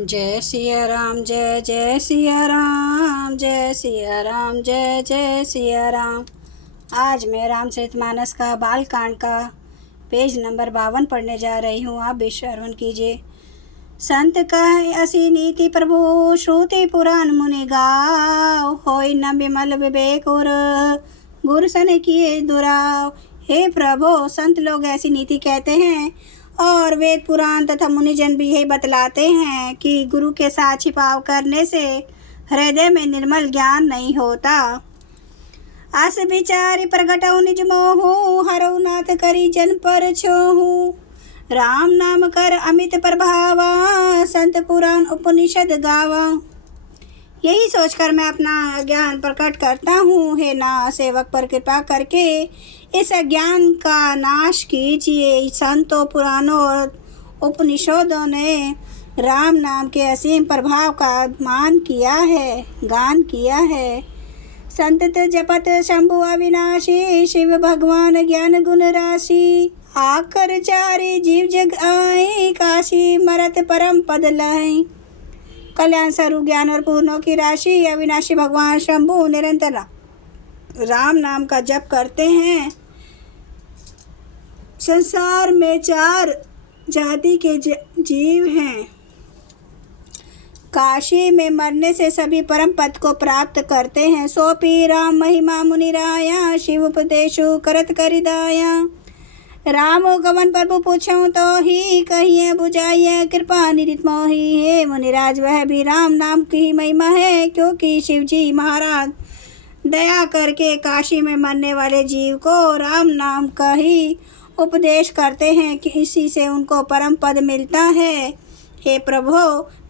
जय सिया राम, जय जय सिया राम, जय सिया राम, जय जय सिया राम। आज मैं रामचरितमानस का बालकांड का पेज नंबर 52 पढ़ने जा रही हूँ। आप भी श्रवण कीजिए। संत कहे असी नीति प्रभु, श्रुति पुराण मुनि गाओ, होय न विमल विवेक और गुरु सन किए दुराव। हे प्रभु, संत लोग ऐसी नीति कहते हैं और वेद पुराण तथा मुनिजन भी यही बतलाते हैं कि गुरु के साथ छिपाव करने से हृदय में निर्मल ज्ञान नहीं होता। आस विचारी प्रगटऊ निज मोहू, हरऊ नाथ करी जन पर छोहू। राम नाम कर अमित प्रभावा, संत पुराण उपनिषद गावा। यही सोचकर मैं अपना ज्ञान प्रकट करता हूँ। हे ना सेवक पर कृपा करके इस अज्ञान का नाश कीजिए। संतों, पुराणों और उपनिषदों ने राम नाम के असीम प्रभाव का मान किया है, गान किया है। संतत जपत शंभु अविनाशी, शिव भगवान ज्ञान गुण राशि। आकर चारे जीव जग आए, काशी मरत परम पद लाए। कल्याण स्वरूप ज्ञान और पूर्णों की राशि अविनाशी भगवान शंभु निरंतर राम नाम का जप करते हैं। संसार में 4 जाति के जीव हैं। काशी में मरने से सभी परम पद को प्राप्त करते हैं। सोपी राम महिमा मुनिराया, शिव उपदेशु करत करिदाया। रामो गवन प्रभु पूछूं तो ही, कहिए बुझाइए कृपा निरित मोही। हे मुनिराज, वह भी राम नाम की महिमा है, क्योंकि शिव जी महाराज दया करके काशी में मरने वाले जीव को राम नाम का ही उपदेश करते हैं कि इसी से उनको परम पद मिलता है। हे प्रभु,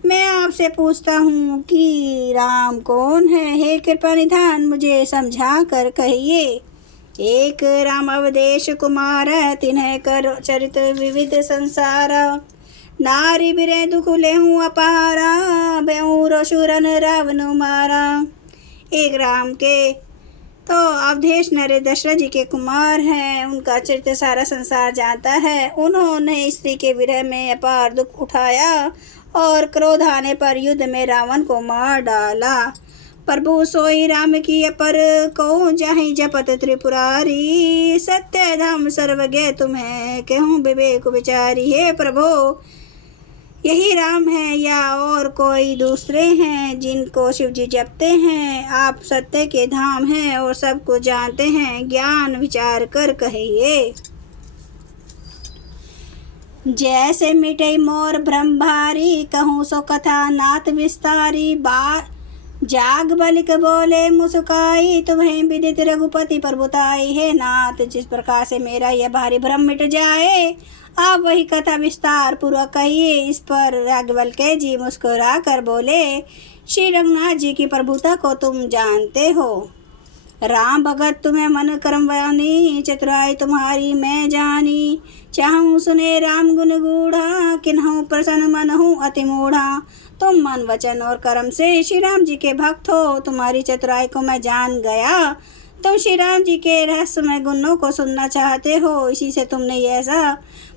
मैं आपसे पूछता हूँ कि राम कौन है? हे कृपा निधान, मुझे समझा कर कहिए। एक राम अवदेश कुमार, तिन्ह कर चरित विविध संसार। नारी बिरे दुख लेहूँ अपारा, बेऊर सुरन रावण मारा। एक राम के तो अवधेश नरे दशरथ जी के कुमार हैं। उनका चरित्र सारा संसार जानता है। उन्होंने स्त्री के विरह में अपार दुख उठाया और क्रोध आने पर युद्ध में रावण को मार डाला। प्रभु सोई राम की अपर को जाहि जपत त्रिपुरारी। सत्य धाम सर्वज्ञ तुम्हें कहूँ विवेक विचारी। हे प्रभु, यही राम है या और कोई दूसरे हैं जिनको शिव जी जपते हैं? आप सत्य के धाम हैं और सबको जानते हैं, ज्ञान विचार कर कहिए। जैसे मिटे मोर भ्रम भारी, कहूँ सो कथा नाथ विस्तारी। जाग बलिक बोले मुस्काई, तुम्हें विदित रघुपति प्रभुताई। हे नाथ, जिस प्रकार से मेरा यह भारी भ्रम मिट जाए, आप वही कथा विस्तार पूर्वक कहिए। इस पर याज्ञवल्क्य जी मुस्कुरा कर बोले, श्री रघुनाथ जी की प्रभुता को तुम जानते हो। राम भगत तुम्हें मन कर्मवानी, चतुराई तुम्हारी मैं जानी। चाहूँ सुने राम गुण गूढ़ा, किन्हूँ प्रसन्न मन हूँ अति मूढ़ा। तुम मन वचन और कर्म से श्री राम जी के भक्त हो, तुम्हारी चतुराई को मैं जान गया। तुम श्री राम जी के रहस्यमय गुणों को सुनना चाहते हो, इसी से तुमने ऐसा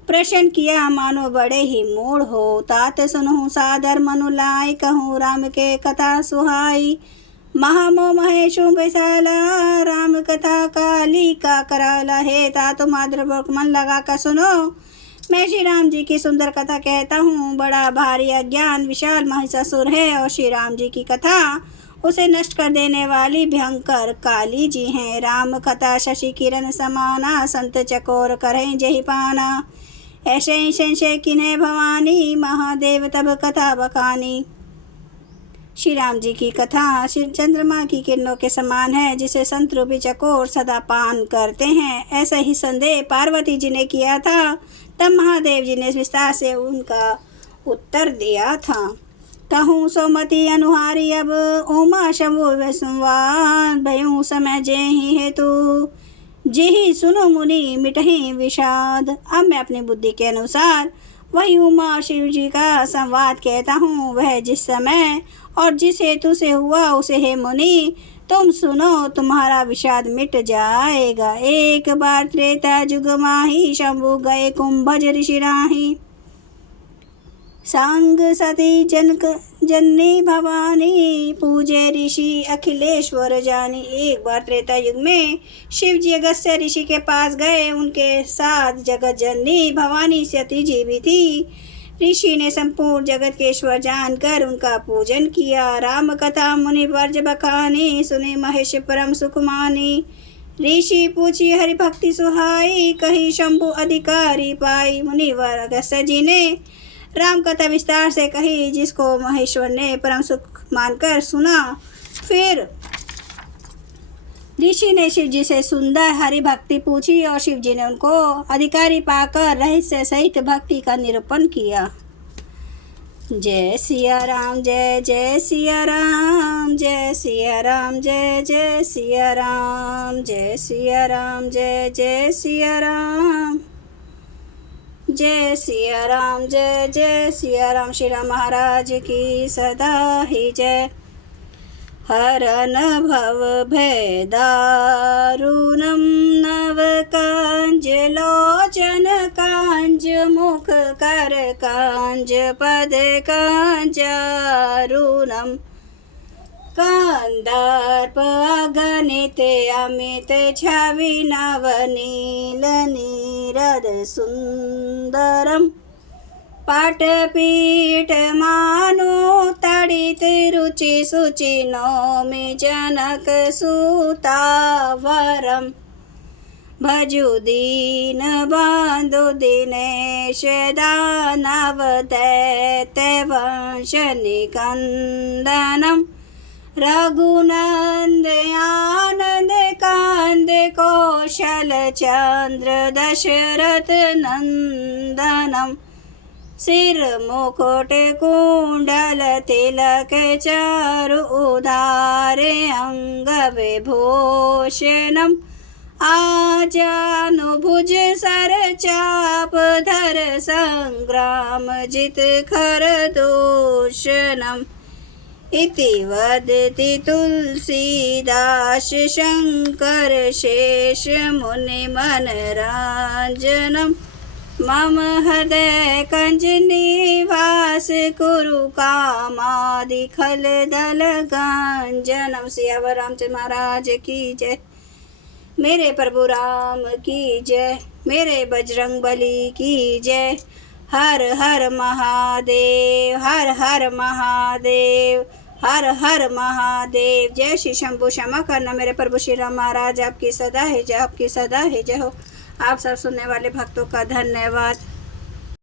प्रश्न किया, मानो बड़े ही मूढ़ हो। तात सुनहु सादर मनु लाय, कहूँ राम के कथा सुहाई। महामो महेशु बैसाला, राम कथा काली का कराला। हे तातो माद्रपूर्वक मन लगा कर सुनो, मैं श्री राम जी की सुंदर कथा कहता हूँ। बड़ा भारी अज्ञान विशाल महिषासुर है और श्री राम जी की कथा उसे नष्ट कर देने वाली भयंकर काली जी हैं। राम कथा शशि किरण समाना, संत चकोर करें जही पाना। ऐसे ही संशय किन्हें भवानी, महादेव तब कथा बखानी। श्री राम जी की कथा श्री चंद्रमा की किरणों के समान है, जिसे संत रूपी चकोर सदा पान करते हैं। ऐसा ही संदेह पार्वती जी ने किया था, तब महादेव जी ने विस्तार से उनका उत्तर दिया था। कहूँ सोमति अनुहारी, अब उमा शंभु संवाद। भयूँ समय जेहि हेतु, जेहि सुनो मुनि मिटहि विषाद। अब मैं अपनी बुद्धि के अनुसार वही उमा शिव जी का संवाद कहता हूँ। वह जिस समय और जिस हेतु से हुआ, उसे हे मुनि तुम सुनो, तुम्हारा विषाद मिट जाएगा। एक बार त्रेता जुग माही, शंभु गए कुंभज ऋषि राही। सांग सती जनक जननी भवानी, पूजे ऋषि अखिलेश्वर जानी। एक बार त्रेता युग में शिव जी अगस्त्य ऋषि के पास गए। उनके साथ जगत जननी भवानी सती जी भी थी। ऋषि ने संपूर्ण जगत के ईश्वर जानकर उनका पूजन किया। राम कथा मुनि वर्ज बखानी, सुने महेश परम सुख मानी। ऋषि पूछी हरि भक्ति सुहाई, कही शंभु अधिकारी पाई। मुनिवर अगस्त्य जी ने राम कथा विस्तार से कही, जिसको महेश्वर ने परम सुख मानकर सुना। फिर ऋषि ने शिव जी से सुंदर हरि भक्ति पूछी और शिव जी ने उनको अधिकारी पाकर रहस्य सहित भक्ति का निरूपण किया। जय सिया राम, जय जय सिया राम, जय सिया राम, जय जय सिया राम, जय सिया राम, जय जय सिया राम, जय सिया राम, जय जय सिया राम। श्री राम महाराज की सदा ही जय। हरन भव भय दारुणं, नव कांज लोचन कांज, मुख कर कांज, पद कांजारुणम। कंदर्प अगणित अमित छवि, नवनील नीरद सुंदरम। पाटपीठ मानो तड़ित रुचि सुचि, नौमि जनक सुतावरम। भजु दीन बंधु दिनेश, दानव दैत्य वंश निकंदनम। रघुनंद आनंद कांद, कौशल चंद्र दशरथ नंदनम। सिर मुकुट कुंडल तिलक, चारु उधारे अंग विभूषणम। आजानुभुज सर चाप धर, संग्राम जित खर दूषणम। इति वदति तुलसीदास, शंकर शेष मुनि मनरांजनम। मम हृदय कंज निवास, कुरु कामादि खल दल गांजनम। सियावर रामचंद्र महाराज की जय। मेरे प्रभु राम की जय, मेरे बजरंग बली की जय। हर हर महादेव, हर हर महादेव, हर हर महादेव। जय श्री शंभु। क्षमा करना मेरे प्रभु श्री राम महाराज, आपकी सदा है जय, आपकी सदा है जय हो। आप सब सुनने वाले भक्तों का धन्यवाद।